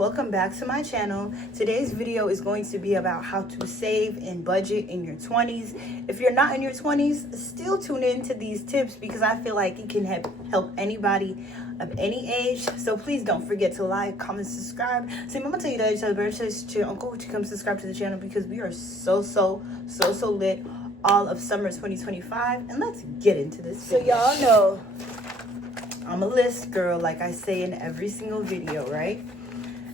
welcome back to my channel. Today's video is going to be about how to save and budget in your 20s. If you're not in your 20s, still tune into these tips because I feel like it can help anybody of any age. So please don't forget to like, comment, subscribe. So I'm gonna tell you that your birthday to your uncle to come subscribe to the channel because we are so lit all of summer 2025. And let's get into this video. So y'all know I'm a list girl, like I say in every single video, right?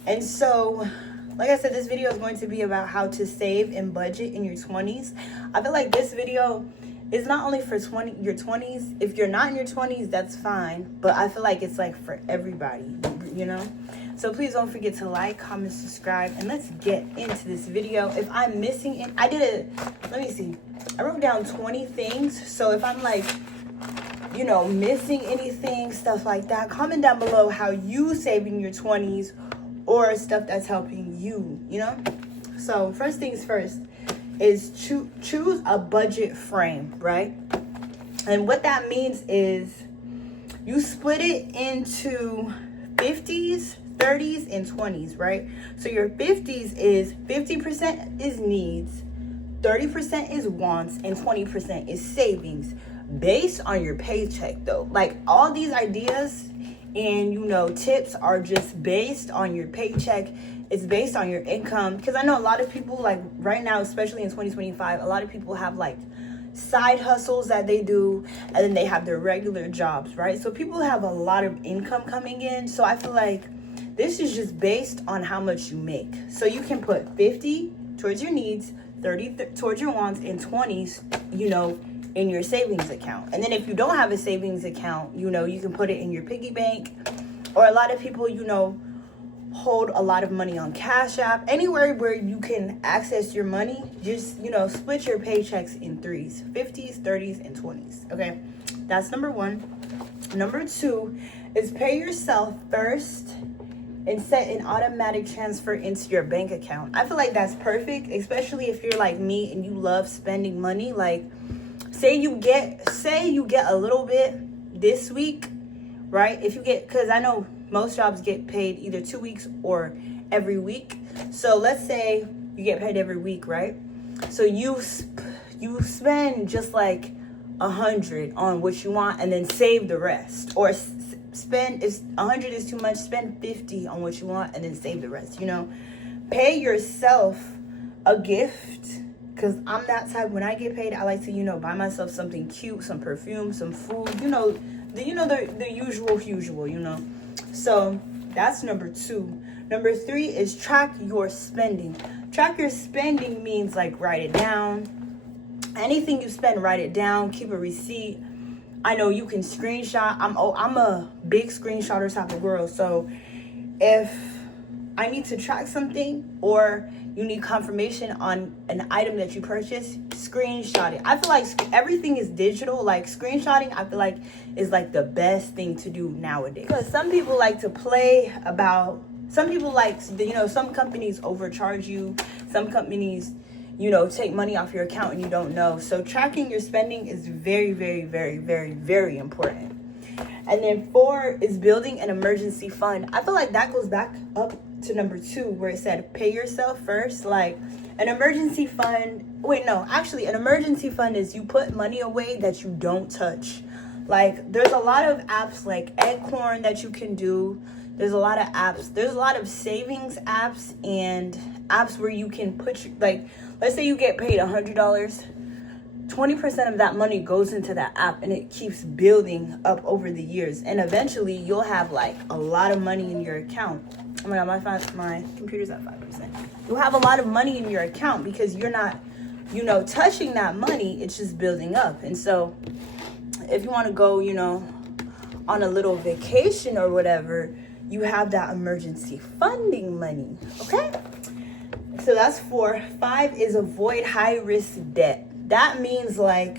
And so, like I said, this video is going to be about how to save and budget in your 20s. I feel like this video is not only for your 20s. If you're not in your 20s, that's fine. But I feel like it's like for everybody, you know? So please don't forget to like, comment, subscribe, and let's get into this video. If I'm missing it, let me see. I wrote down 20 things. So if I'm like, you know, missing anything, stuff like that, comment down below how you save in your 20s or stuff that's helping you, you know? So first things first is choose a budget frame, right? And what that means is you split it into 50s, 30s, and 20s, right? So your 50s is 50% is needs, 30% is wants, and 20% is savings. Based on your paycheck though, like all these ideas and you know tips are just based on your paycheck. It's based on your income, because I know a lot of people, like right now, especially in 2025, a lot of people have like side hustles that they do, and then they have their regular jobs, right? So people have a lot of income coming in. So I feel like this is just based on how much you make. So you can put 50 towards your needs, 30 towards your wants, and 20s, you know, in your savings account. And then if you don't have a savings account, you know, you can put it in your piggy bank. Or a lot of people, you know, hold a lot of money on Cash App. Anywhere where you can access your money, just, you know, split your paychecks in threes, 50s, 30s, and 20s. Okay, that's number one. Number two is pay yourself first and set an automatic transfer into your bank account. I feel like that's perfect, especially if you're like me and you love spending money. Like, say you get a little bit this week, right? If you get, because I know most jobs get paid either 2 weeks or every week. So let's say you get paid every week, right? So you spend just like 100 on what you want and then save the rest. Or spend, if 100 is too much, spend 50 on what you want and then save the rest, you know? Pay yourself a gift. Because I'm that type, when I get paid, I like to, you know, buy myself something cute, some perfume, some food, you know, the usual, you know. So that's number two. Number three is track your spending. Track your spending means like write it down. Anything you spend, write it down, keep a receipt. I know you can screenshot. I'm a big screenshotter type of girl. So if I need to track something or you need confirmation on an item that you purchased, screenshot it. I feel like everything is digital. Like screenshotting, I feel like is like the best thing to do nowadays. Because some people like to play about, some people like, you know, some companies overcharge you. Some companies, you know, take money off your account and you don't know. So tracking your spending is very important. And then 4 is building an emergency fund. I feel like that goes back up to number 2 where it said pay yourself first. Like an emergency fund, an emergency fund is you put money away that you don't touch. Like there's a lot of apps like Acorn that you can do. There's a lot of apps. There's a lot of savings apps and apps where you can put like, let's say you get paid $100. 20% of that money goes into that app and it keeps building up over the years. And eventually you'll have like a lot of money in your account. Oh my God, my computer's at 5%. You'll have a lot of money in your account because you're not, you know, touching that money. It's just building up. And so if you want to go, you know, on a little vacation or whatever, you have that emergency funding money. Okay. So that's 4. 5 is avoid high risk debt. That means like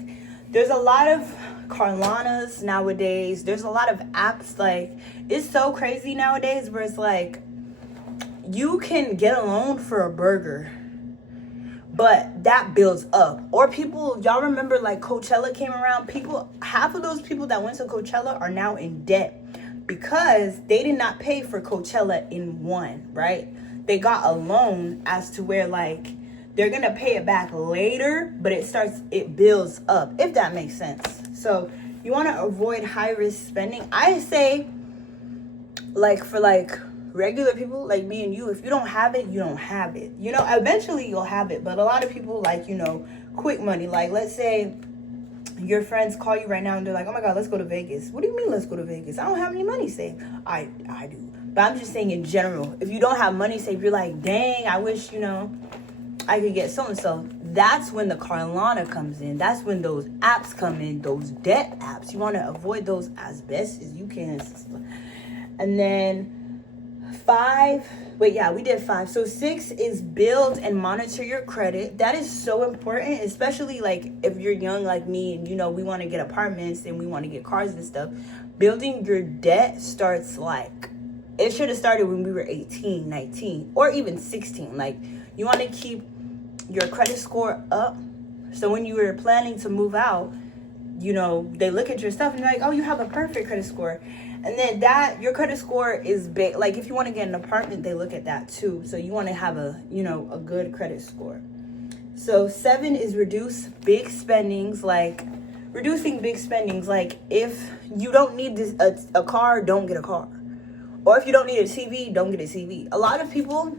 there's a lot of Carlanas nowadays. There's a lot of apps. Like it's so crazy nowadays where it's like you can get a loan for a burger, but that builds up. Or people, y'all remember like Coachella came around, half of those people that went to Coachella are now in debt because they did not pay for Coachella in one, right? They got a loan as to where like they're gonna pay it back later, but it builds up, if that makes sense. So you want to avoid high risk spending. I say, like, for like regular people like me and you, if you don't have it, you don't have it. You know, eventually you'll have it. But a lot of people like, you know, quick money. Like, let's say your friends call you right now and they're like, oh my God, let's go to Vegas. What do you mean let's go to Vegas? I don't have any money saved. I do. But I'm just saying in general, if you don't have money saved, you're like, dang, I wish, you know, I could get so-and-so. That's when the Carlana comes in. That's when those apps come in, those debt apps. You want to avoid those as best as you can. And then we did 5. So 6 is build and monitor your credit. That is so important, especially like if you're young like me and, you know, we want to get apartments and we want to get cars and stuff. Building your debt starts like, it should have started when we were 18, 19, or even 16. Like, you want to keep your credit score up. So when you were planning to move out, you know, they look at your stuff and they're like, oh, you have a perfect credit score. And then that, your credit score is big. Like, if you want to get an apartment, they look at that too. So you want to have a, you know, a good credit score. So 7 is reduce big spendings. Like, reducing big spendings. Like, if you don't need a car, don't get a car. Or if you don't need a TV, don't get a TV. A lot of people,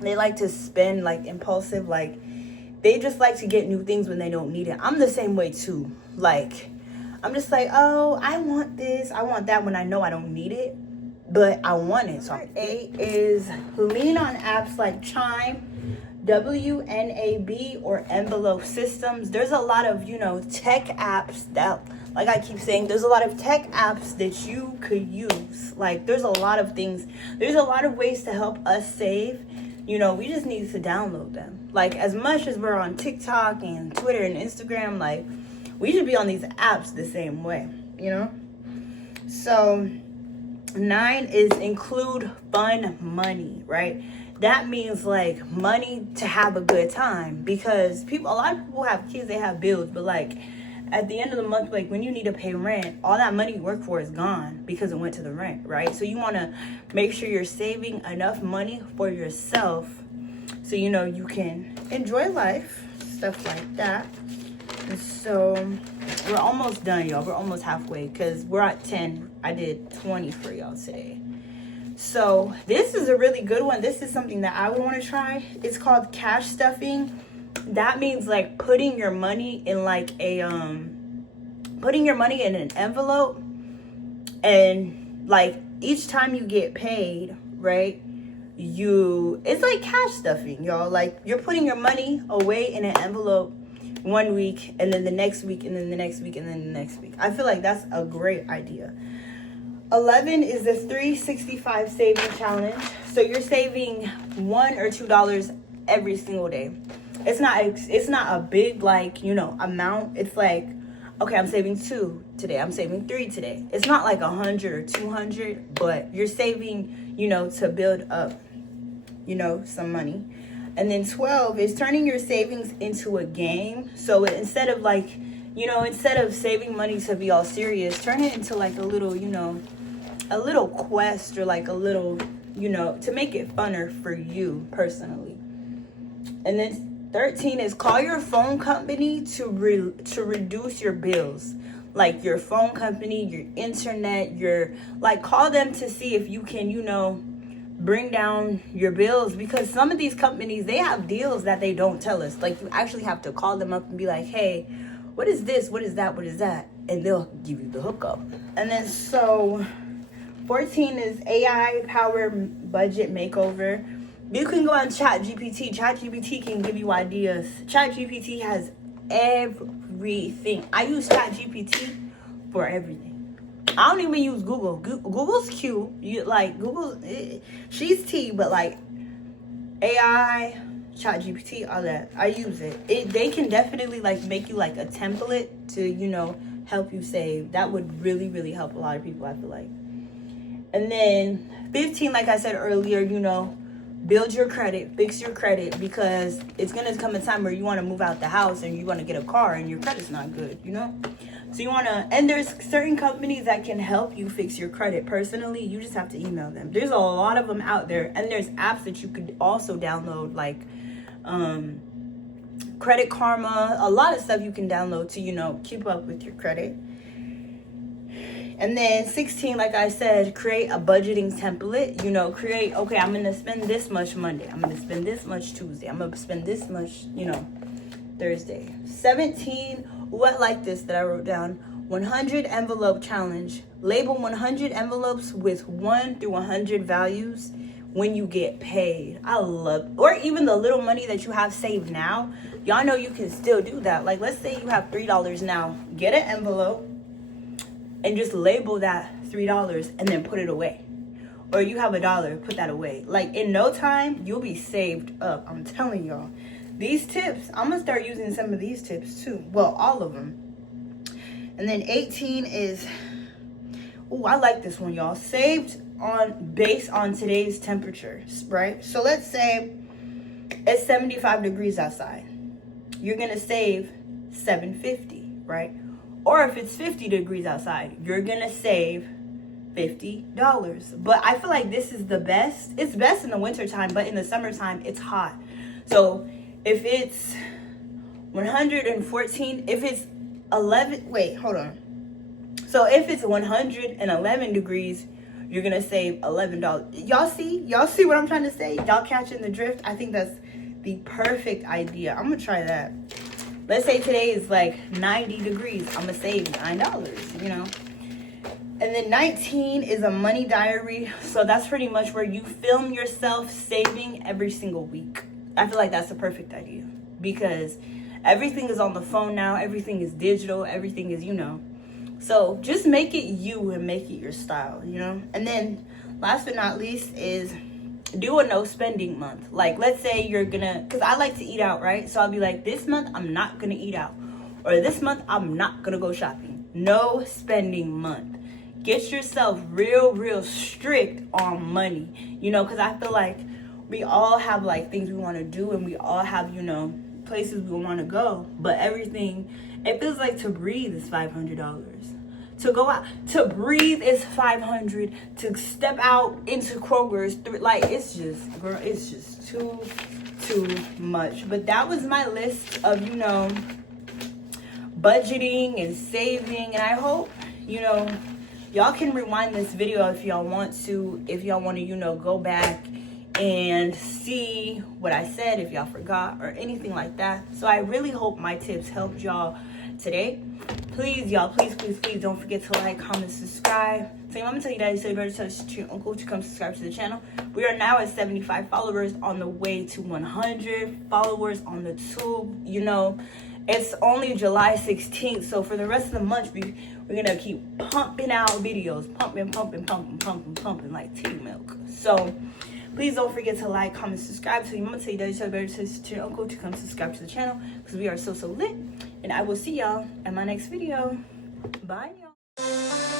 they like to spend like impulsive. Like, they just like to get new things when they don't need it. I'm the same way too. Like, I'm just like, oh, I want this, I want that, when I know I don't need it, but I want it. So 8 is lean on apps like Chime, WNAB, or envelope systems. There's a lot of, you know, tech apps that, like I keep saying, there's a lot of tech apps that you could use. Like, there's a lot of things, there's a lot of ways to help us save. You know, we just need to download them. Like, as much as we're on TikTok and Twitter and Instagram, like, we should be on these apps the same way, you know? So 9 is include fun money, right? That means like money to have a good time, because a lot of people have kids, they have bills, but like at the end of the month, like when you need to pay rent, all that money you work for is gone because it went to the rent, right? So you want to make sure you're saving enough money for yourself so, you know, you can enjoy life, stuff like that. And so we're almost done, y'all. We're almost halfway because we're at 10. I did 20 for y'all today. So this is a really good one. This is something that I would want to try. It's called cash stuffing. That means like putting your money in like a putting your money in an envelope, and like each time you get paid, right, it's like cash stuffing, y'all. Like, you're putting your money away in an envelope 1 week, and then the next week, and then the next week, and then the next week. I feel like that's a great idea. 11 is the 365 saving challenge. So you're saving $1 or $2 every single day. It's not a big, like, you know, amount. It's like, okay, I'm saving 2 today. I'm saving 3 today. It's not like 100 or 200, but you're saving, you know, to build up, you know, some money. And then 12 is turning your savings into a game. So instead of like, you know, instead of saving money to be all serious, turn it into like a little, you know, a little quest, or like a little, you know, to make it funner for you personally. And then 13 is call your phone company to reduce your bills. Like your phone company, your internet, call them to see if you can, you know, bring down your bills, because some of these companies, they have deals that they don't tell us. Like, you actually have to call them up and be like, hey, what is this? What is that? What is that? And they'll give you the hookup. And then so 14 is AI powered budget makeover. You can go on ChatGPT. ChatGPT can give you ideas. ChatGPT has everything. I use ChatGPT for everything. I don't even use Google. Google's cute. She's T, but like AI, ChatGPT, all that, I use it. They can definitely like make you like a template to, you know, help you save. That would really, really help a lot of people, I feel like. And then 15, like I said earlier, you know, build your credit, fix your credit, because it's going to come a time where you want to move out the house and you want to get a car and your credit's not good, you know? So you want to, and there's certain companies that can help you fix your credit personally. You just have to email them. There's a lot of them out there, and there's apps that you could also download, like Credit Karma, a lot of stuff you can download to, you know, keep up with your credit. And then 16, like I said, create a budgeting template. You know, create, okay, I'm going to spend this much Monday. I'm going to spend this much Tuesday. I'm going to spend this much, you know, Thursday. 17, I like this that I wrote down. 100 envelope challenge. Label 100 envelopes with 1 through 100 values when you get paid. I love, or even the little money that you have saved now. Y'all know you can still do that. Like, let's say you have $3 now. Get an envelope and just label that $3 and then put it away. Or you have $1, put that away. Like, in no time, you'll be saved up. I'm telling y'all. These tips, I'm going to start using some of these tips too. Well, all of them. And then 18 is, I like this one, y'all. Saved based on today's temperature, right? So let's say it's 75 degrees outside. You're going to save $7.50, right? Or if it's 50 degrees outside, you're going to save $50. But I feel like this is the best. It's best in the wintertime, but in the summertime, it's hot. So if it's 114, if it's 11, wait, hold on. So if it's 111 degrees, you're going to save $11. Y'all see what I'm trying to say? Y'all catching the drift? I think that's the perfect idea. I'm going to try that. Let's say today is like 90 degrees. I'm going to save $9, you know. And then 19 is a money diary. So that's pretty much where you film yourself saving every single week. I feel like that's the perfect idea because everything is on the phone now. Everything is digital. Everything is, you know. So just make it you and make it your style, you know. And then last but not least is do a no spending month. Like, let's say you're gonna, because I like to eat out, right? So I'll be like, this month I'm not gonna eat out, or this month I'm not gonna go shopping. No spending month. Get yourself real strict on money, you know, because I feel like we all have like things we want to do, and we all have, you know, places we want to go, but everything, it feels like to breathe is $500. To go out, to breathe is $500. To step out into Kroger's, like, it's just, girl, it's just too much. But that was my list of, you know, budgeting and saving. And I hope, you know, y'all can rewind this video if y'all want to. If y'all want to, you know, go back and see what I said, if y'all forgot or anything like that. So I really hope my tips helped y'all today. Please, y'all, please don't forget to like, comment, subscribe. Tell your mama, tell your daddy, tell your brother, tell your uncle to come subscribe to the channel. We are now at 75 followers, on the way to 100 followers on the tube. You know, it's only July 16th, so for the rest of the month, we're gonna keep pumping out videos, pumping like tea milk. So please don't forget to like, comment, subscribe. Tell your mama, tell your daddy, tell your brother, tell your uncle to come subscribe to the channel, because we are so lit. And I will see y'all in my next video. Bye, y'all.